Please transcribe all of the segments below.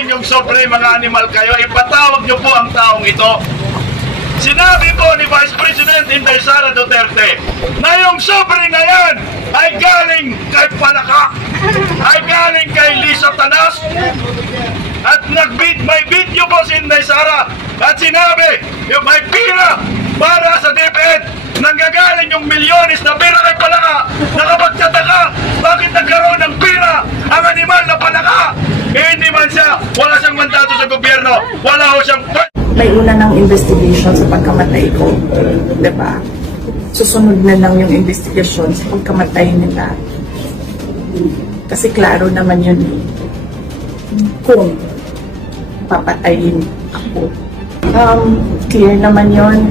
galing yung sobre, mga animal kayo, ipatawag nyo po ang taong ito. Sinabi po ni Vice President Inday Sara Duterte na yung sobre na yan ay galing kay Palaka, ay galing kay Lisa Tanas, at may video po si Inday Sara at sinabi yung may pira para sa DepEd, nanggagaling yung milyones na pira kay Palaka. Nakapagtataka, bakit nagkaroon ng pira ang animal na Palaka? Hindi man siya, wala siyang mandato sa gobyerno, wala ho siyang... May una ng investigation sa pagkamatay ko, diba? Susunod na lang yung investigation sa pagkamatay nila. Kasi klaro naman yun kung papatayin ako. Clear naman yun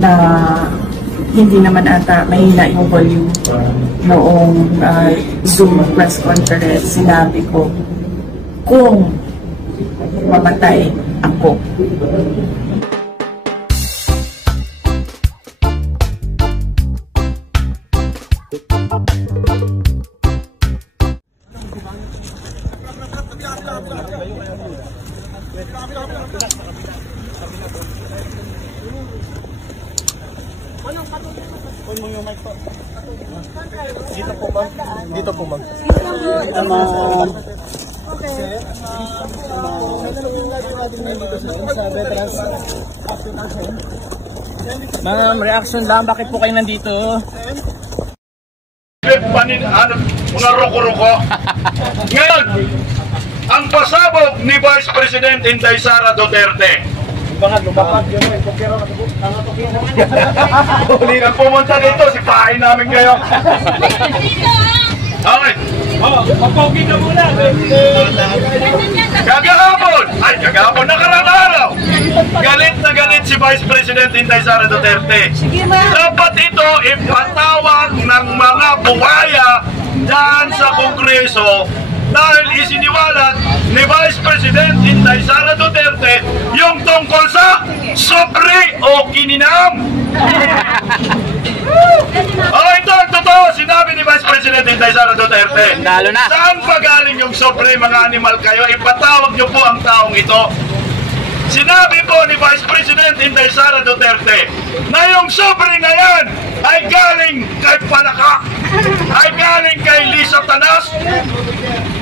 na hindi naman ata mahina yung volume noong Zoom press conference. Sinabi ko kung mamatay ako. Dito po, ma'am. Dito po, ma'am. Okay. Ma'am, reaction lang. Bakit po kayo nandito? Mga roko-roko. Ngayon, ang pasabog ni Vice President Inday Sara Duterte. Huli na pumunta dito, sipahin namin kayo. Okay. Papogi na muna. Kagahapon, nakarang araw, galit na galit si Vice President Inday Sara Duterte. Dapat ito ipatawag ng mga buwaya dyan sa Kongreso dahil isiniwalat ni Vice President Inday Sara Duterte yung tungkol sa sobre o kininam. Ito ang totoo, sinabi ni Vice President Inday Sara Duterte. Saan pa galing yung sobre, mga animal kayo? Ipatawag nyo po ang taong ito. Sinabi po ni Vice President Inday Sara Duterte na yung sobre na yan ay galing kay Palaka, ay galing kay Lisa Tanas,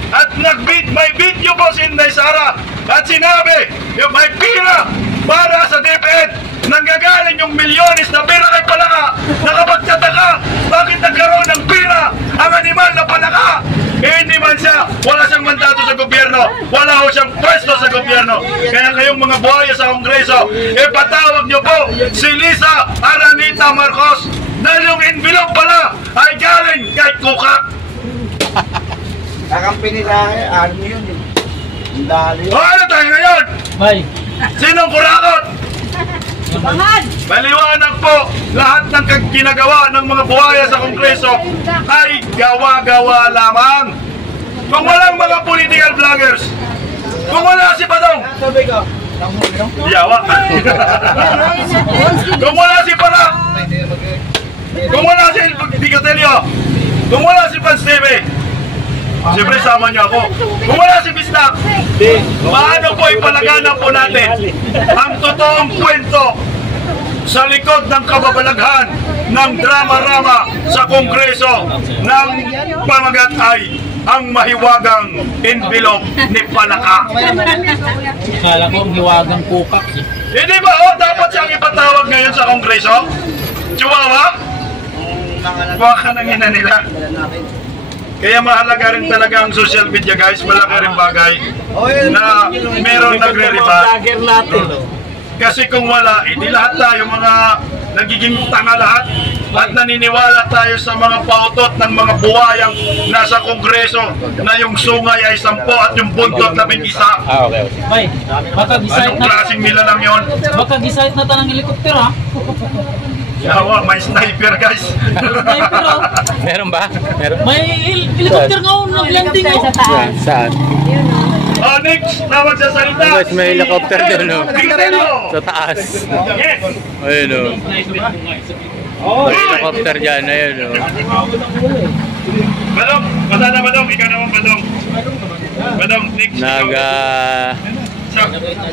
at may video po si Inday Sara at sinabi yung may pira para sa DepEd, nanggagaling yung milyones na pira kay Palaka. Nakapagtataka, bakit nagkaroon ng pira ang animal na Palaka? Hindi man siya, wala siyang mandato sa gobyerno, wala ho siyang pwesto sa gobyerno. Kaya kayong mga buhaya sa Kongreso, ipatawag nyo po si Lisa Aranita Marcos dahil yung envelope pala ay galing kay Kukak. Kakampi nila, army yun eh. Ang dali. Ano tayo ngayon? Bay. Sinong kurakot? Maliwanag po, lahat ng ginagawa ng mga buhaya sa Kongreso ay gawa-gawa lamang. Kung walang mga political vloggers, kung wala si Badong, yawa. Kung wala si Para, kung wala si Bigatelio, kung wala si Pans TV, siyempre sama niyo ako. Kung wala si Bistak, paano po ipalaganap po natin ang totoong kwento sa likod ng kababalaghan ng drama-rama sa Kongreso ng pamagat ay ang mahiwagang envelope ni Palaka. Akala ko ang hiwagang Kukak eh. Hindi ba dapat siyang ipatawag ngayon sa Kongreso? Chihuahua? Baka nang ina nila. Kaya mahalaga rin talaga ang social media, guys. Malaki rin bagay na meron nagre-rebut. Kasi kung wala, di lahat tayo mga nagiging tanga lahat at naniniwala tayo sa mga pautot ng mga buhayang nasa Kongreso na yung sungay ay 10 at yung buntot 11. Okay. Bay, baka decide anong klaseng nila lang yun? Baka decide na tanang helicopter ha? Yawa, may sniper, guys. Sniper oh. Meron ba? Meron? May helicopter nga oh, nag-landing oh. Saan? Next, na magsasalita. Guys, may helicopter doon, no? Bigatelio. Sa taas. Yes. Ayun, no? May helicopter dyan, ayun, no? Badong, basta na Badong, ikaw naman Badong. Badong, next.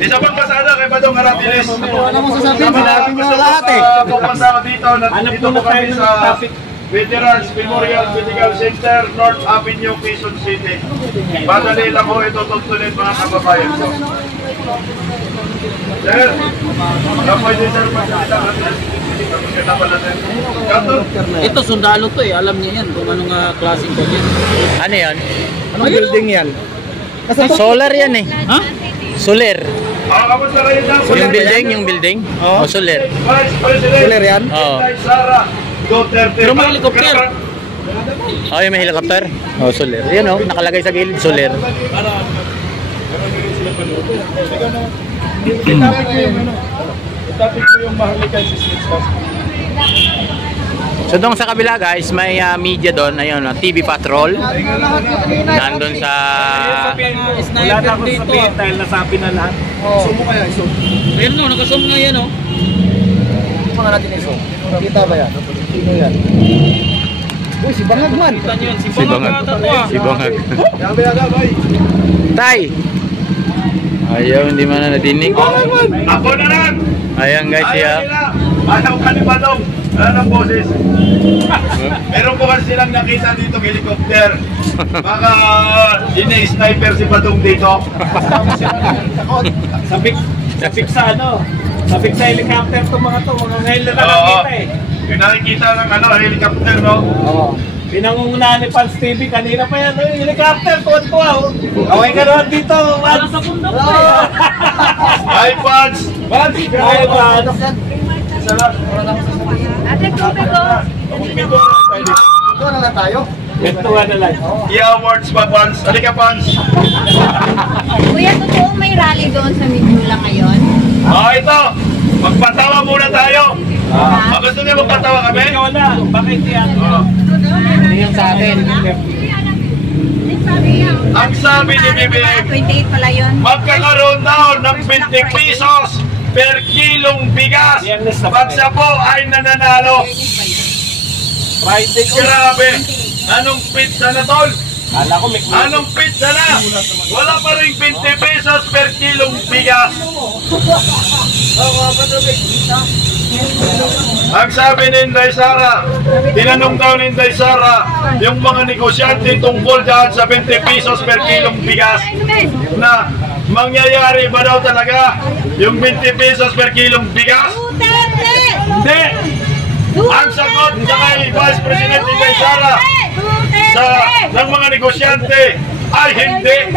Isa pang pasada kay Badong Aratiles. Ano mo sasabihin sa ating mga lahat eh? Pupunta ako dito. Dito po kami sa Veterans Memorial Medical Center, North Avenue, Quezon City. Madali lang po ito tutunin mga kababayan ko. Sir, pwede sir magsalita natin. Ito, sundalo to eh. Alam niya yan kung anong klaseng ko yan. Ano yan? Anong building yan? Solar yan eh. Ha? Solar. Kamusta kayo dyan? Yung building? O solar. Vice President Solar yan? Oo. Sara Duterte. Pero may helicopter. Oh, yung may helicopter? Oh, solar. Yan oh, nakalagay sa gilid, solar. Topic ko yung Maharlika Systems. So doon sa kabila guys, may media doon, ayun, TV Patrol. Nandun sa... Wala na akong sabihin dahil nasabi na lahat. Sumo kaya, iso. Ayun no, nakasum nga yan oh. Mga natin iso. Kita ba yan? Sino yan? Uy, si Bangag man. Kita nyo yan, si Si Bangag. Si Bangag. Tay! Ayaw, hindi man na nadinig. Ako na lang! Ayan guys, Ayaw siya. nila! Ayaw ka ni Badong! Wala ng boses. Meron po kasi silang nakita dito helicopter. Baka ina-sniper si Badong dito. Sabik sa ano? Sabik sa helicopter to mga ngayon na nakakita eh. Yung nakikita ng helicopter, no? Oo. Pinangungunahan ni Pans TV kanina pa yan. Helicopter, tuwan-tuwa. Away ka naman dito. Wala sa bundok ko eh. Hi, Pans! Pans! Hi, Pans. Ate, tubig ko. Ito na lang tayo. Gantuan na lang. I-awards pa, Pans. Halika, Pans. Kuya, totoo may rally doon sa Mindula ngayon? Ito. Magpatawa muna tayo. Gusto niyo magpatawa kami? Ikaw na. Bakit yan? Yan sa atin. Ang sabi ni BBM, 28 pala yun. magkakaroon daw ng 20 pesos per kilong bigas pag siya po ay nananalo. Friday ko. Grabe! Anong pizza na, tol? Kala ko may Anong pizza na? Wala pa rin 20 pesos per kilong bigas. Ang sabi ni Inday Sara, tinanong daw ni Inday Sara yung mga negosyante tungkol dyan sa 20 pesos per kilong bigas na mangyayari ba daw talaga yung 20 pesos per kilong bigas? Hindi! Ang sagot sa kay Vice President Inday Sara ng mga negosyante ay hindi.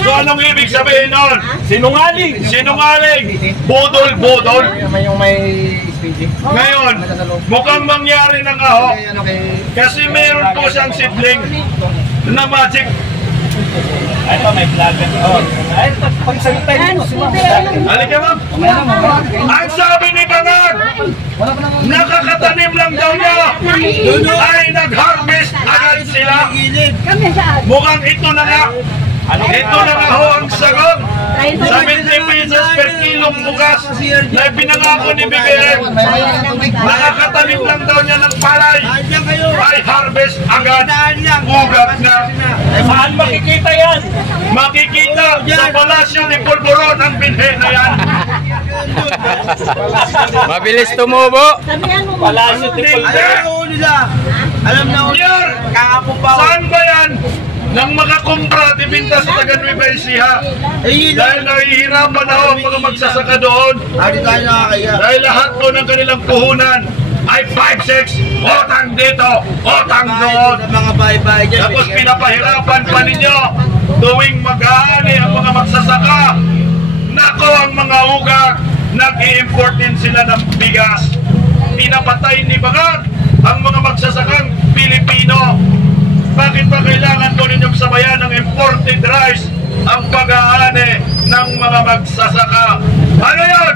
So anong ibig sabihin nun? sinungaling. Sinungaling! Budol-budol! Yung may speedy. Ngayon, mukhang mangyari na nga ho. Ano kay... Kasi meron po siyang sibling na magic. Ito may vlogger. Ay, pagsalitay nyo. Halika, ma'am. Ang sabi ni Bangag, nakakatanim lang daw niya ay nag-harvest agad sila. Mukhang ito na nga. Ito na nga ho ang sagot. Sa 20 pesos per kilong bukas na pinangako ni BBM, nakakatanim lang daw niya ng palay ay harvest agad. Ugat na. Saan makikita yan? Makikita sa palasyo ni Polvoron ang binhe na yan. Mabilis tumubo. Palasyo Tipol. Alam na Mayor, saan ba yan? Nang makakumpra, dibinta sa taga Nueva Ecija. Dahil nahihirapan na ang mga magsasaka doon. Dahil lahat po ng kanilang puhunan ay 5-6, utang dito, utang doon. Tapos pinapahirapan pa ninyo tuwing mag-aani ang mga magsasaka. Nako ang mga ugat, nag-i-import din sila ng bigas. Pinapatay ni Bangag ang mga magsasakang Pilipino. Bakit ba kailangan po ninyong sabayan ng imported rice ang pag-aani ng mga magsasaka? Ano yun?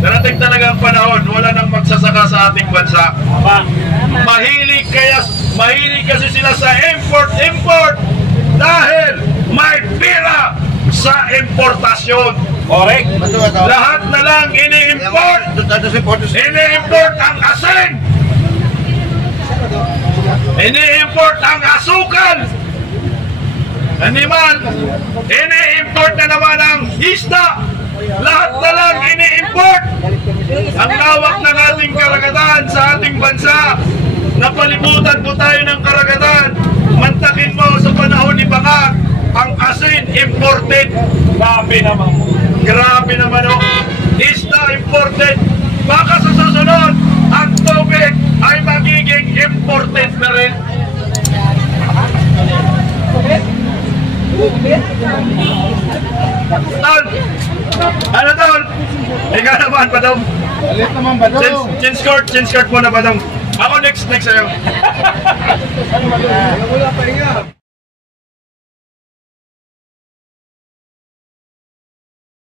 Darating talaga ang panahon, wala nang magsasaka sa ating bansa. Mahilig kasi sila sa import dahil may pera sa importasyon. Correct. Lahat na lang ini-import. Ini-import ang asin. Ini-import ang asukal. Animal, ini-import na naman ang isda. Lahat na lang ini-import. Ang lawak ng ating karagatan sa ating bansa. Napalibutan po tayo ng karagatan. Mantakin mo sa panahon ni Bangag, ang asin imported. Grabe naman. Grabe naman o. Isda imported. Baka sa susunod, ang tubig ay magiging imported na rin. Tol! Ano tol? Ikaw naman, Badong. Alit naman ba daw? Chin skirt muna, Badong. Ako next sa'yo. Wala pa rin nga.